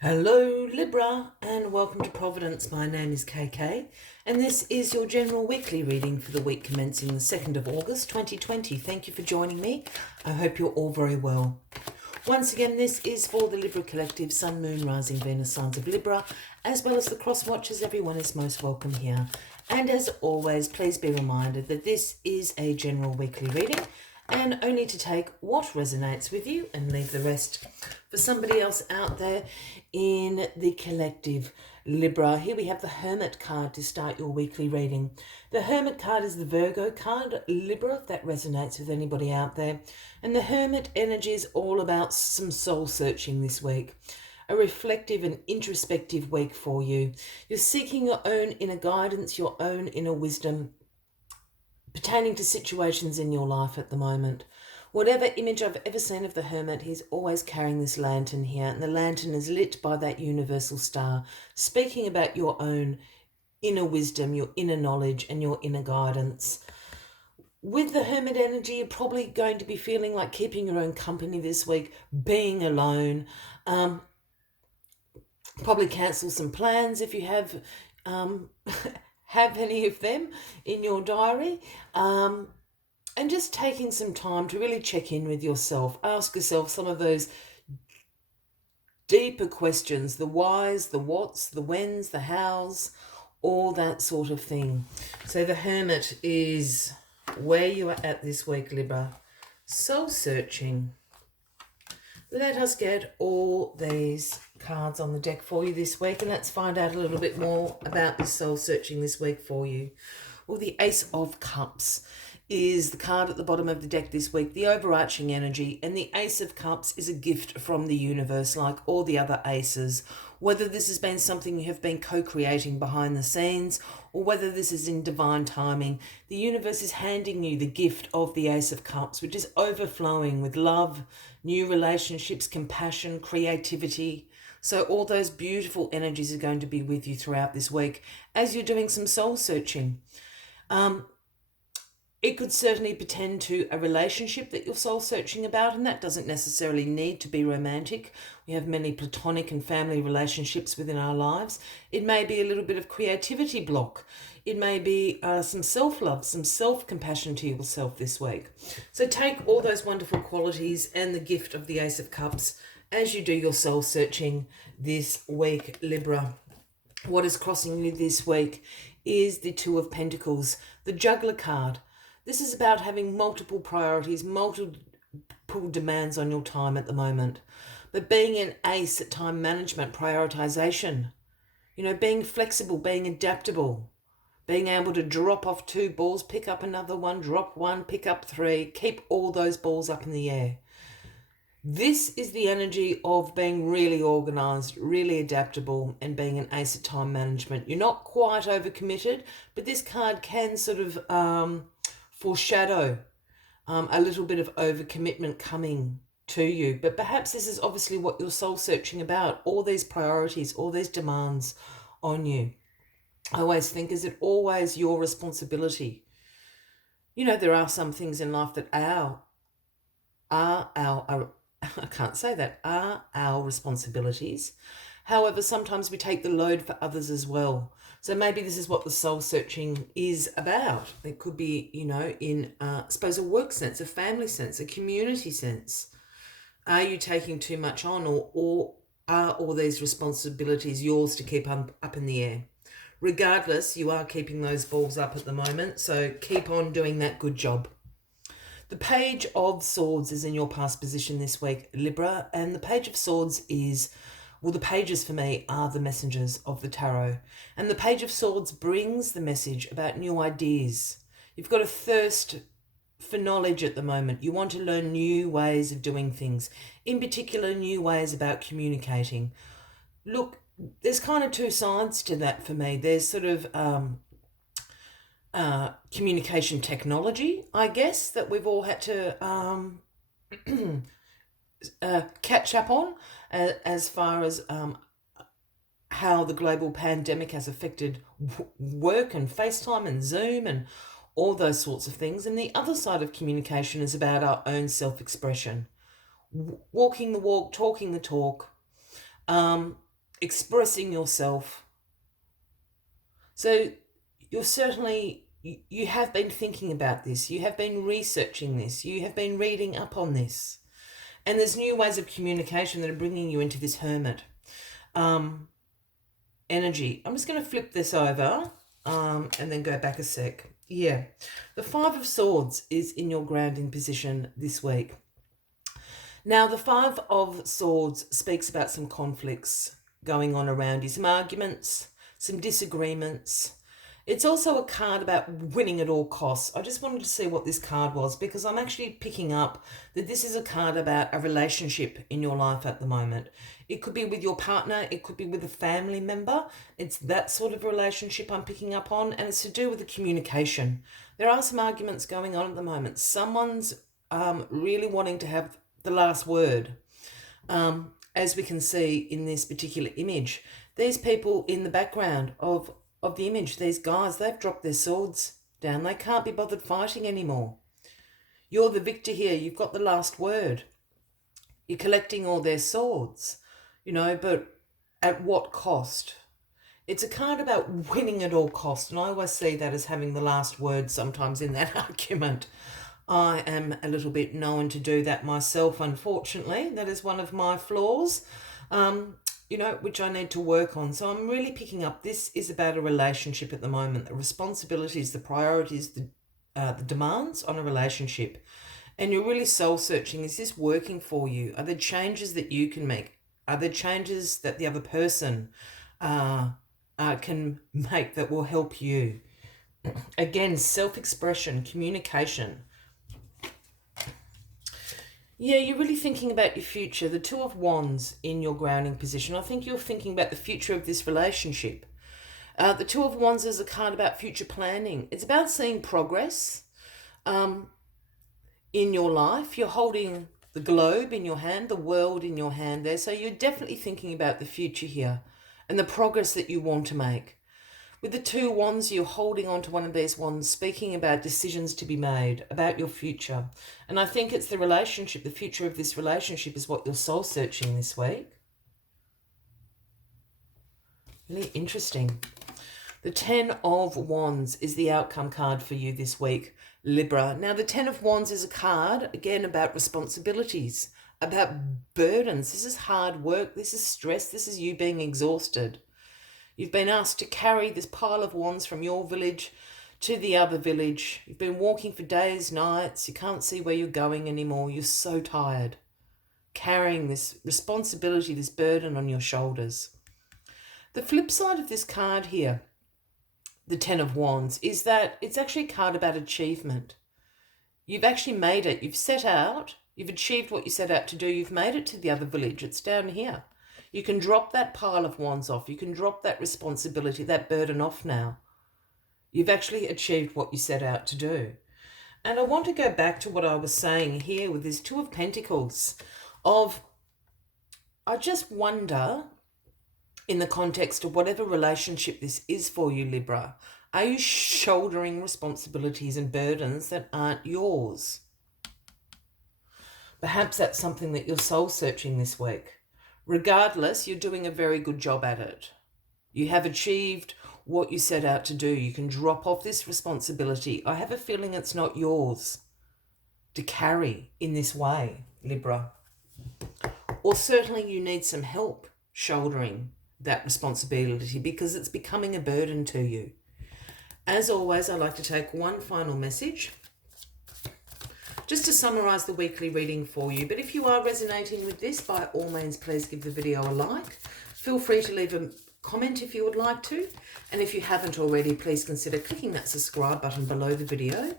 Hello Libra and welcome to Providence. My name is KK and this is your general weekly reading for the week commencing the 2nd of August 2020. Thank you for joining me. I hope you're all very well. Once again, this is for the Libra Collective, Sun, Moon, Rising, Venus, signs of Libra, as well as the cross watchers. Everyone is most welcome here. And as always, please be reminded that this is a general weekly reading and only to take what resonates with you and leave the rest for somebody else out there in the collective. Libra, here we have the Hermit card to start your weekly reading. The Hermit card is the Virgo card, Libra, if that resonates with anybody out there. And the Hermit energy is all about some soul searching this week. A reflective and introspective week for you. You're seeking your own inner guidance, your own inner wisdom pertaining to situations in your life at the moment. Whatever image I've ever seen of the Hermit, he's always carrying this lantern here, and the lantern is lit by that universal star, speaking about your own inner wisdom, your inner knowledge, and your inner guidance. With the Hermit energy, you're probably going to be feeling like keeping your own company this week, being alone. Probably cancel some plans if you have have any of them in your diary. And just taking some time to really check in with yourself. Ask yourself some of those deeper questions, the whys, the whats, the whens, the hows, all that sort of thing. So the Hermit is where you are at this week, Libra. Soul searching. Let us get all these cards on the deck for you this week, and let's find out a little bit more about this soul searching this week for you. Well, the Ace of Cups is the card at the bottom of the deck this week, the overarching energy, and the Ace of Cups is a gift from the universe like all the other aces. Whether this has been something you have been co-creating behind the scenes or whether this is in divine timing, the universe is handing you the gift of the Ace of Cups, which is overflowing with love, new relationships, compassion, creativity. So all those beautiful energies are going to be with you throughout this week as you're doing some soul searching. It could certainly pertain to a relationship that you're soul searching about, and that doesn't necessarily need to be romantic. We have many platonic and family relationships within our lives. It may be a little bit of creativity block. It may be some self-love, some self-compassion to yourself this week. So take all those wonderful qualities and the gift of the Ace of Cups as you do your soul searching this week, Libra. What is crossing you this week is the Two of Pentacles, the Juggler card. This is about having multiple priorities, multiple demands on your time at the moment. But being an ace at time management, prioritization, being flexible, being adaptable, being able to drop off 2 balls, pick up another one, drop 1, pick up 3, keep all those balls up in the air. This is the energy of being really organized, really adaptable, and being an ace at time management. You're not quite overcommitted, but this card can sort of foreshadow a little bit of overcommitment coming to you. But perhaps this is obviously what you're soul searching about, all these priorities, all these demands on you. I always think, is it always your responsibility? There are some things in life that are our responsibilities. However, sometimes we take the load for others as well. So maybe this is what the soul searching is about. It could be, in, I suppose, a work sense, a family sense, a community sense. Are you taking too much on, or are all these responsibilities yours to keep up in the air? Regardless, you are keeping those balls up at the moment, so keep on doing that good job. The Page of Swords is in your past position this week, Libra, and the Page of Swords is, well, the pages for me are the messengers of the tarot. And the Page of Swords brings the message about new ideas. You've got a thirst for knowledge at the moment. You want to learn new ways of doing things, in particular, new ways about communicating. Look, there's kind of 2 sides to that for me. There's sort of communication technology, I guess, that we've all had to catch up on as far as how the global pandemic has affected work and FaceTime and Zoom and all those sorts of things. And the other side of communication is about our own self-expression, walking the walk, talking the talk, expressing yourself. So you have been thinking about this, you have been researching this, you have been reading up on this, and there's new ways of communication that are bringing you into this hermit energy. I'm just going to flip this over and then go back a sec. Yeah, the Five of Swords is in your grounding position this week. Now, the Five of Swords speaks about some conflicts going on around you, some arguments, some disagreements. It's also a card about winning at all costs. I just wanted to see what this card was because I'm actually picking up that this is a card about a relationship in your life at the moment. It could be with your partner, it could be with a family member. It's that sort of relationship I'm picking up on, and it's to do with the communication. There are some arguments going on at the moment. Someone's really wanting to have the last word. As we can see in this particular image, these people in the background of the image, these guys, they've dropped their swords down. They can't be bothered fighting anymore. You're the victor here. You've got the last word. You're collecting all their swords, but at what cost? It's a card about winning at all cost, and I always see that as having the last word sometimes in that argument. I am a little bit known to do that myself, unfortunately. That is one of my flaws, which I need to work on. So I'm really picking up, this is about a relationship at the moment, the responsibilities, the priorities, the demands on a relationship. And you're really soul searching. Is this working for you? Are there changes that you can make? Are there changes that the other person can make that will help you? Again, self-expression, communication. Yeah, you're really thinking about your future. The Two of Wands in your grounding position. I think you're thinking about the future of this relationship. The Two of Wands is a card about future planning. It's about seeing progress in your life. You're holding the globe in your hand, the world in your hand there. So you're definitely thinking about the future here and the progress that you want to make. With the Two Wands, you're holding on to one of these wands, speaking about decisions to be made, about your future. And I think it's the relationship, the future of this relationship is what you're soul searching this week. Really interesting. The Ten of Wands is the outcome card for you this week, Libra. Now, the Ten of Wands is a card, again, about responsibilities, about burdens. This is hard work. This is stress. This is you being exhausted. You've been asked to carry this pile of wands from your village to the other village. You've been walking for days, nights. You can't see where you're going anymore. You're so tired. Carrying this responsibility, this burden on your shoulders. The flip side of this card here, the Ten of Wands, is that it's actually a card about achievement. You've actually made it. You've set out. You've achieved what you set out to do. You've made it to the other village. It's down here. You can drop that pile of wands off. You can drop that responsibility, that burden off now. You've actually achieved what you set out to do. And I want to go back to what I was saying here with this Two of Pentacles I just wonder, in the context of whatever relationship this is for you, Libra, are you shouldering responsibilities and burdens that aren't yours? Perhaps that's something that you're soul searching this week. Regardless, you're doing a very good job at it. You have achieved what you set out to do. You can drop off this responsibility. I have a feeling it's not yours to carry in this way, Libra. Or certainly you need some help shouldering that responsibility because it's becoming a burden to you. As always, I like to take one final message just to summarise the weekly reading for you. But if you are resonating with this, by all means, please give the video a like. Feel free to leave a comment if you would like to. And if you haven't already, please consider clicking that subscribe button below the video,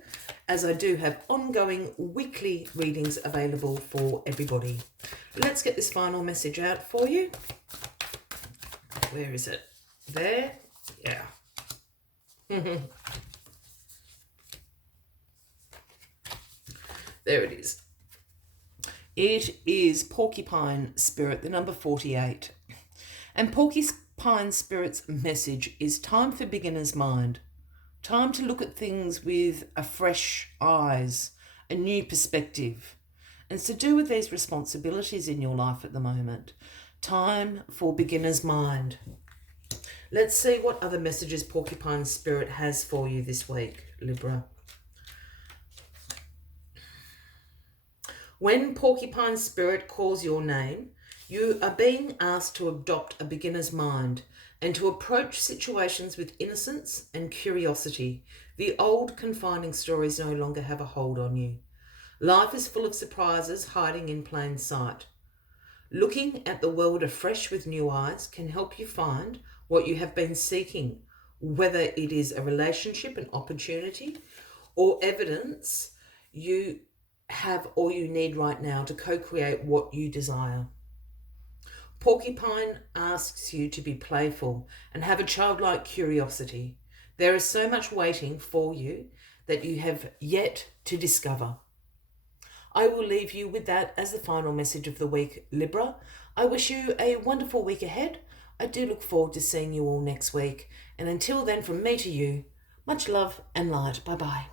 as I do have ongoing weekly readings available for everybody. But let's get this final message out for you. Where is it? There? Yeah. There it is. It is Porcupine Spirit, the number 48. And Porcupine Spirit's message is time for beginner's mind. Time to look at things with a fresh eyes, a new perspective. And it's to do with these responsibilities in your life at the moment. Time for beginner's mind. Let's see what other messages Porcupine Spirit has for you this week, Libra. When Porcupine Spirit calls your name, you are being asked to adopt a beginner's mind and to approach situations with innocence and curiosity. The old confining stories no longer have a hold on you. Life is full of surprises hiding in plain sight. Looking at the world afresh with new eyes can help you find what you have been seeking, whether it is a relationship, an opportunity, or evidence you have all you need right now to co-create what you desire. Porcupine asks you to be playful and have a childlike curiosity. There is so much waiting for you that you have yet to discover. I will leave you with that as the final message of the week, Libra. I wish you a wonderful week ahead. I do look forward to seeing you all next week. And until then, from me to you, much love and light. Bye-bye.